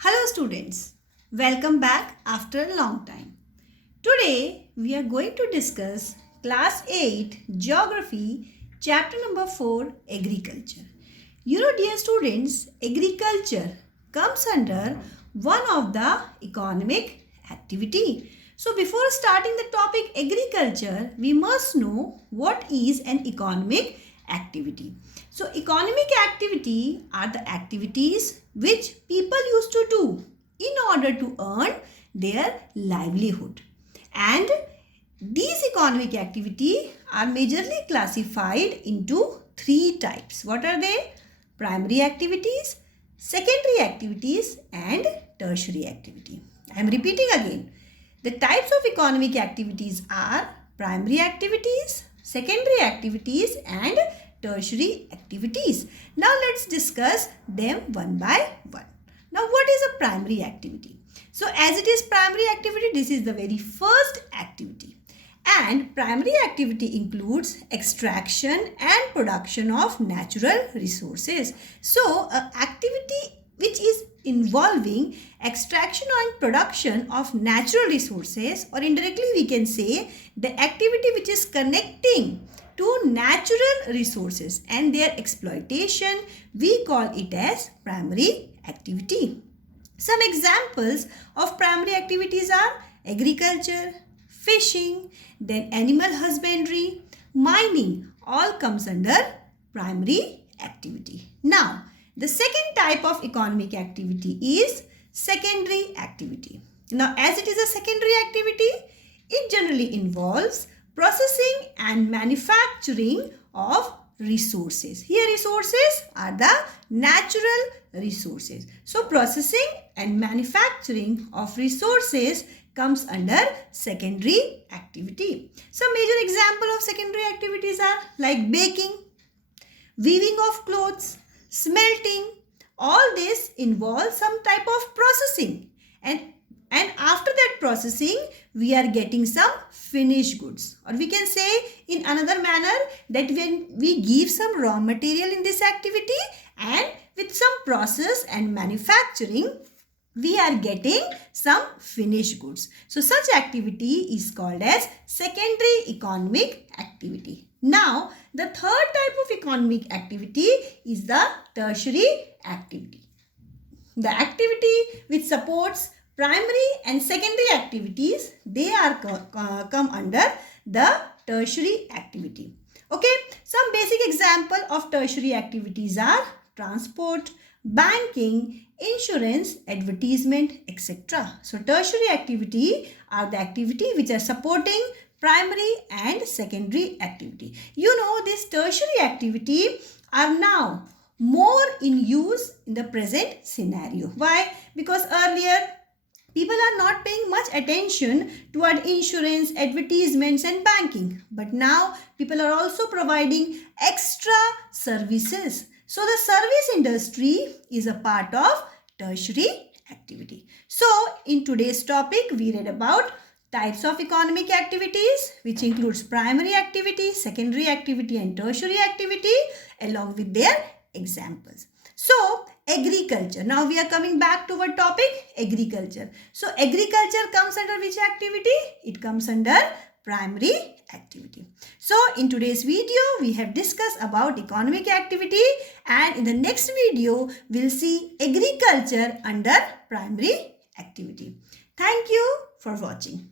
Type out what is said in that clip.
Hello students, welcome back after a long time. Today we are going to discuss class 8 geography chapter number 4 agriculture. You know dear students, agriculture comes under one of the economic activity. So before starting the topic agriculture, we must know what is an economic activity. So economic activity are the activities which people used to do in order to earn their livelihood. And these economic activity are majorly classified into three types. What are they? Primary activities, secondary activities and tertiary activity. I am repeating again. The types of economic activities are primary activities, secondary activities and tertiary activities. Now let's discuss them one by one. Now what is a primary activity? So as it is primary activity, this is the very first activity. And primary activity includes extraction and production of natural resources. So activity which is involving extraction and production of natural resources, or indirectly we can say the activity which is connecting to natural resources and their exploitation, we call it as primary activity. Some examples of primary activities are agriculture, fishing, then animal husbandry, mining, all comes under primary activity. Now, the second type of economic activity is secondary activity. Now, as it is a secondary activity, it generally involves processing and manufacturing of resources. Here resources are the natural resources. So processing and manufacturing of resources comes under secondary activity. Some major example of secondary activities are like baking, weaving of clothes, smelting. All this involves some type of processing, and after that processing we are getting some finished goods, or we can say in another manner that when we give some raw material in this activity and with some process and manufacturing we are getting some finished goods. So such activity is called as secondary economic activity. Now the third type of economic activity is the tertiary activity. The activity which supports primary and secondary activities, they are come under the tertiary activity. Okay, some basic example of tertiary activities are transport, banking, insurance, advertisement, etc. So tertiary activity are the activity which are supporting primary and secondary activity. You know, this tertiary activity are now more in use in the present scenario. Why? Because earlier people are not paying much attention toward insurance, advertisements and banking. But now people are also providing extra services. So the service industry is a part of tertiary activity. So in today's topic, we read about types of economic activities, which includes primary activity, secondary activity and tertiary activity along with their examples. So agriculture. Now we are coming back to our topic, agriculture. So agriculture comes under which activity? It comes under primary activity. So in today's video, we have discussed about economic activity, and in the next video, we'll see agriculture under primary activity. Thank you for watching.